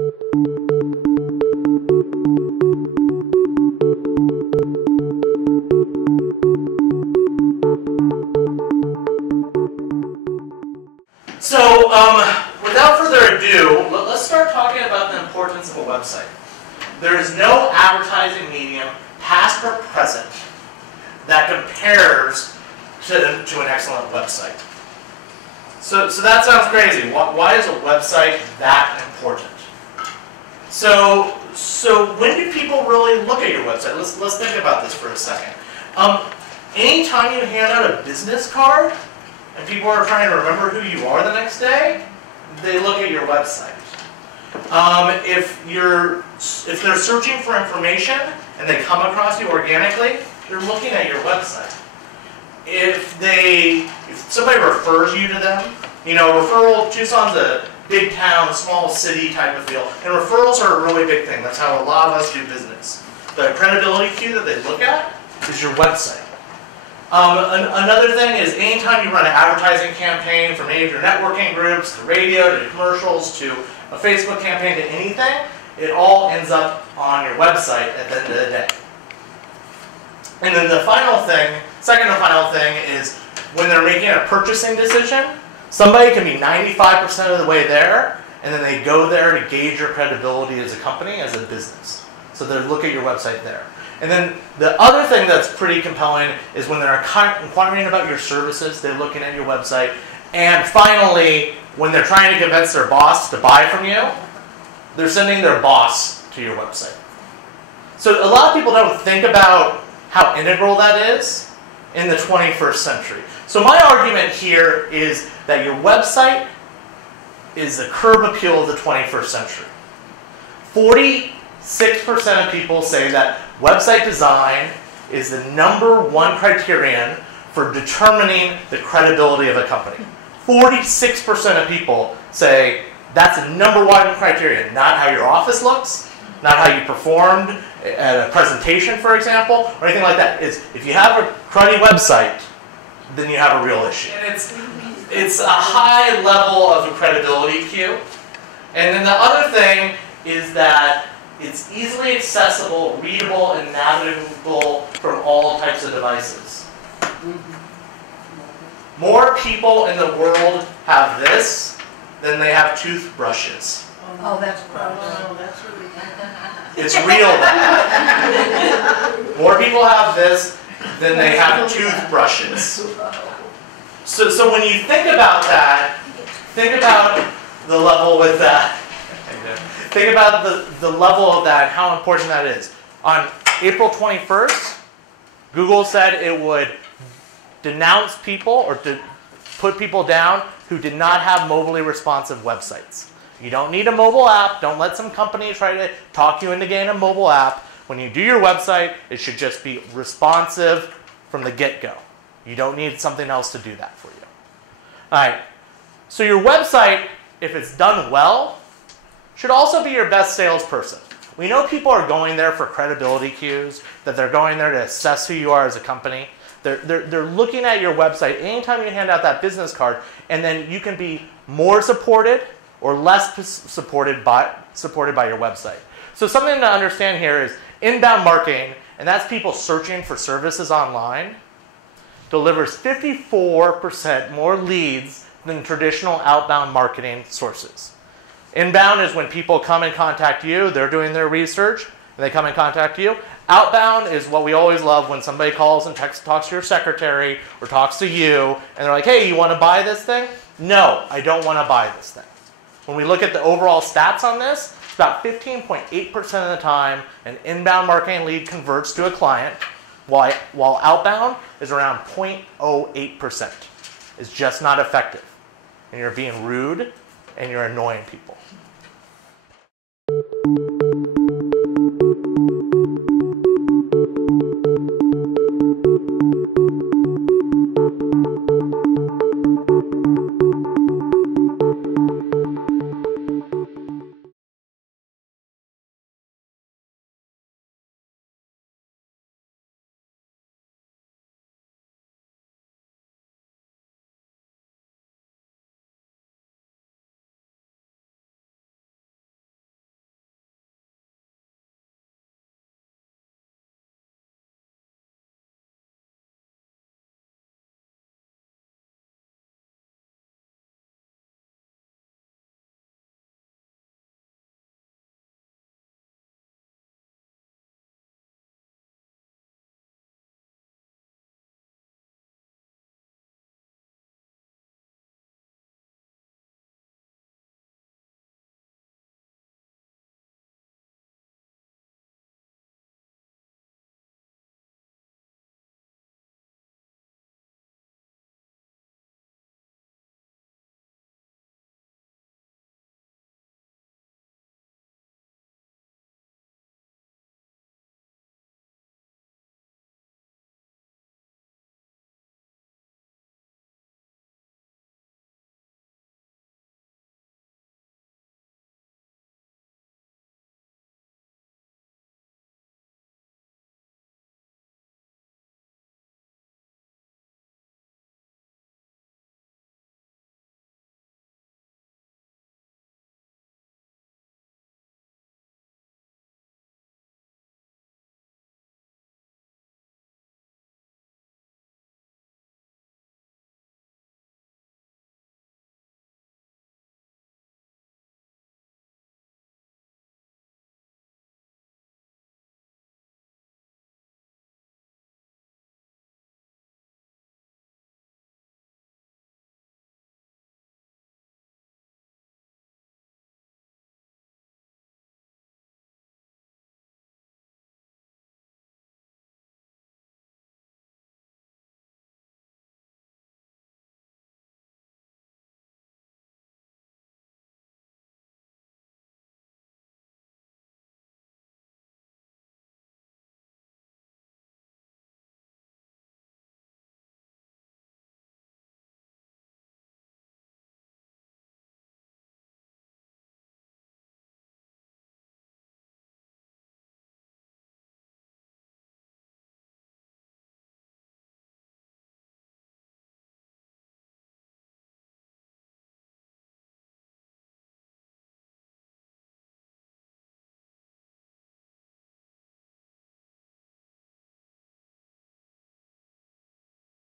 So, without further ado, let's start talking about the importance of a website. There is no advertising medium, past or present, that compares to an excellent website. So that sounds crazy. Why is a website that important? So when do people really look at your website? Let's think about this for a second. Anytime you hand out a business card and people are trying to remember who you are the next day, they look at your website. If they're searching for information and they come across you organically, they're looking at your website. If somebody refers you to them, referral, Tucson's a big town, small city type of feel, and referrals are a really big thing. That's how a lot of us do business. The credibility cue that they look at is your website. Another thing is anytime you run an advertising campaign from any of your networking groups, to radio, to commercials, to a Facebook campaign, to anything, it all ends up on your website at the end of the day. And then the second and final thing is when they're making a purchasing decision, somebody can be 95% of the way there, and then they go there to gauge your credibility as a company, as a business. So they look at your website there. And then the other thing that's pretty compelling is when they're inquiring about your services, they're looking at your website. And finally, when they're trying to convince their boss to buy from you, they're sending their boss to your website. So a lot of people don't think about how integral that is in the 21st century. So my argument here is that your website is the curb appeal of the 21st century. 46% of people say that website design is the #1 criterion for determining the credibility of a company. 46% of people say that's the #1 criterion, not how your office looks, not how you performed at a presentation, for example, or anything like that. If you have a cruddy website, then you have a real issue. And it's a high level of a credibility cue. And then the other thing is that it's easily accessible, readable, and navigable from all types of devices. More people in the world have this than they have toothbrushes. Oh, that's gross. Oh, that's really It's real. More people have this than they have toothbrushes. So when you think about that, think about the level with that. Think about the level of that, how important that is. On April 21st, Google said it would denounce people or put people down who did not have mobilely responsive websites. You don't need a mobile app. Don't let some company try to talk you into getting a mobile app. When you do your website, it should just be responsive from the get-go. You don't need something else to do that for you. All right. So your website, if it's done well, should also be your best salesperson. We know people are going there for credibility cues, that they're going there to assess who you are as a company. They're looking at your website anytime you hand out that business card, and then you can be more supported or less supported by your website. So something to understand here is inbound marketing, and that's people searching for services online, delivers 54% more leads than traditional outbound marketing sources. Inbound is when people come and contact you, they're doing their research, and they come and contact you. Outbound is what we always love when somebody calls and talks to your secretary or talks to you, and they're like, hey, you want to buy this thing? No, I don't want to buy this thing. When we look at the overall stats on this, it's about 15.8% of the time an inbound marketing lead converts to a client, while outbound is around 0.08%. It's just not effective. And you're being rude and you're annoying people.